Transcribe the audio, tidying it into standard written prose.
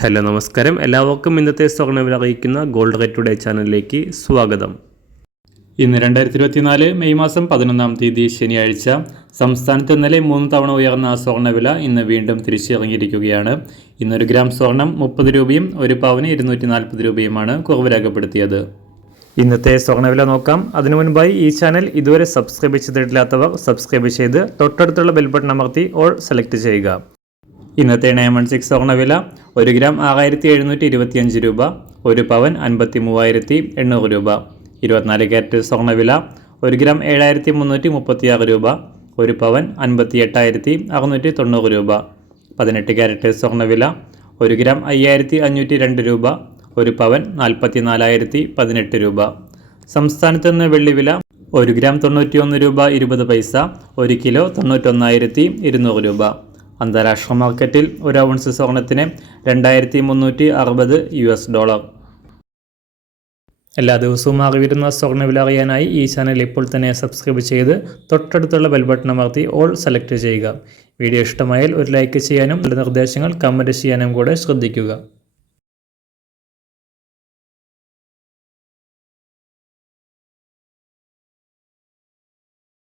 Hello നമസ്കാരം, എല്ലാവർക്കും ഇന്നത്തെ സ്വർണ്ണവില അറിയിക്കുന്ന ഗോൾഡ് റേറ്റ് ടുഡേ ചാനലിലേക്ക് സ്വാഗതം. ഇന്ന് 2024 മെയ് മാസം 11 ശനിയാഴ്ച. സംസ്ഥാനത്ത് ഇന്നലെ 3 തവണ ഉയർന്ന സ്വർണ്ണവില ഇന്ന് വീണ്ടും തിരിച്ചിറങ്ങിയിരിക്കുകയാണ്. ഇന്നൊരു ഗ്രാം സ്വർണം 30 രൂപയും ഒരു പവന് 240 രൂപയുമാണ് കുറവ് രേഖപ്പെടുത്തിയത്. ഇന്നത്തെ സ്വർണ്ണവില നോക്കാം. അതിനു മുൻപായി ഈ ചാനൽ ഇതുവരെ സബ്സ്ക്രൈബ് ചെയ്തിട്ടില്ലാത്തവർ സബ്സ്ക്രൈബ് ചെയ്ത് തൊട്ടടുത്തുള്ള ബെൽ ബട്ടൺ അമർത്തി ഓൾ സെലക്ട് ചെയ്യുക. ഇന്നത്തെ 916 സ്വർണ്ണവില 1 ഗ്രാം 6725 രൂപ, ഒരു പവൻ 53,800 രൂപ. 24 ക്യാരറ്റ് സ്വർണ്ണവില 1 ഗ്രാം 7336 രൂപ, ഒരു പവൻ 58,690 രൂപ. 18 ക്യാരറ്റ് സ്വർണ്ണവില 1 ഗ്രാം 5502 രൂപ, ഒരു പവൻ 44,018 രൂപ. സംസ്ഥാനത്ത് നിന്ന് വെള്ളിവില 1 ഗ്രാം 91 രൂപ 20 പൈസ, 1 കിലോ 91,200 രൂപ. അന്താരാഷ്ട്ര മാർക്കറ്റിൽ ഒരു ഔൺസ് സ്വർണത്തിന് $2,360. എല്ലാ ദിവസവും അറിവിരുന്ന സ്വർണ്ണവില അറിയാനായി ഈ ചാനൽ ഇപ്പോൾ തന്നെ സബ്സ്ക്രൈബ് ചെയ്ത് തൊട്ടടുത്തുള്ള ബെൽ ബട്ടൺ അമർത്തി ഓൾ സെലക്ട് ചെയ്യുക. വീഡിയോ ഇഷ്ടമായാൽ ഒരു ലൈക്ക് ചെയ്യാനും നല്ല നിർദ്ദേശങ്ങൾ കമൻറ്റ് ചെയ്യാനും കൂടെ ശ്രദ്ധിക്കുക.